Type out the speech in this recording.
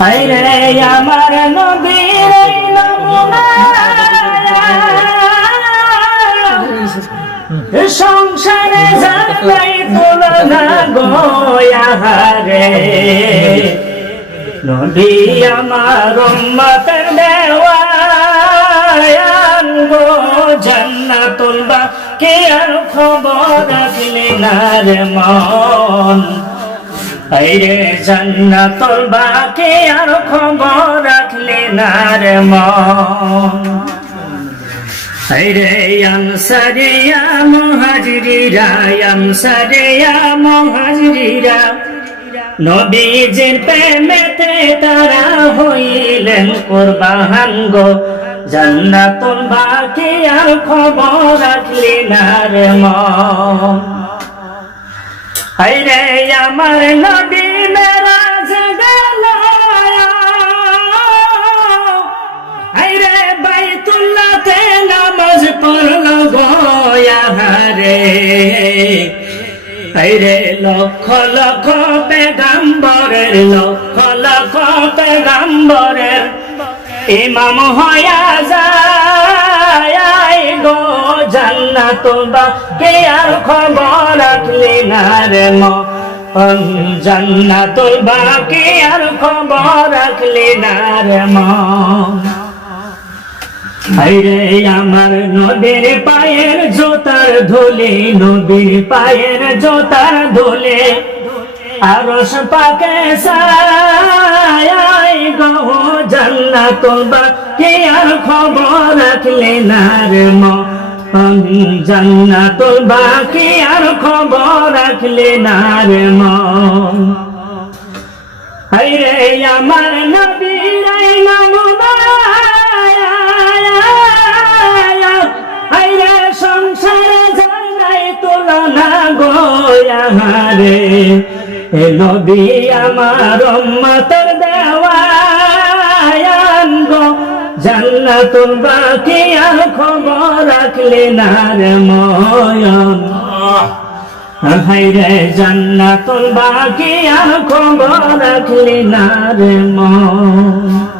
আইরে আমার নবীর নমুনা সংসারে যাই তুলনা গোয়াহারে নবী আমার উম্মতের দেওয়ান গো জান্নাতুল বাকি আর খবর রাখলি না রে মন আইরে জান্নাতুল বাকি আর খবর রাখলি না রে মন আইরে আনসারিয়া মুহাজিরিরা আনসারিয়া মুহাজিরিরা নবীজির প্রেমেতে তারা হইলেন কুরবান গো জান্নাতুল বাকি আর খবর রাখলি না রে মন আইরে আমার নবী মেরাজ গেল আইরে বাইতুল্লাহতে নামাজ পড়ল গোয়াহারে আইরে লক্ষ লক্ষ পেগাম্বরের লক্ষ লক্ষ পেগাম্বরের ইমাম হইয়া যায় গো জান্নাতুল বাকি আর খবর রাখলি না রে মন জান্নাতুল বাকি আর খবর রাখলি না রে মন আইরে আমার নবীর পায়ের জোতার ধুলি নবীর পায়ের জোতার ধুলি আরশ পাকে ছায় গো জান্নাতুল বাকি আর খবর রাখলি না রে মন জান্নাতুল বাকি আর খবর রাখলি না রে মন আইরে আমার নবীর নমুনা আইরে সংসারে জানাই তুলনা গোয়াহারে এ নবী আমার উম্মতের দেওয়ান গো জান্নাতুল বাকি আর খবর রাখলি না রে ময়ন হাইরে জান্নাতুল বাকি আর খবর রাখলি না রে মন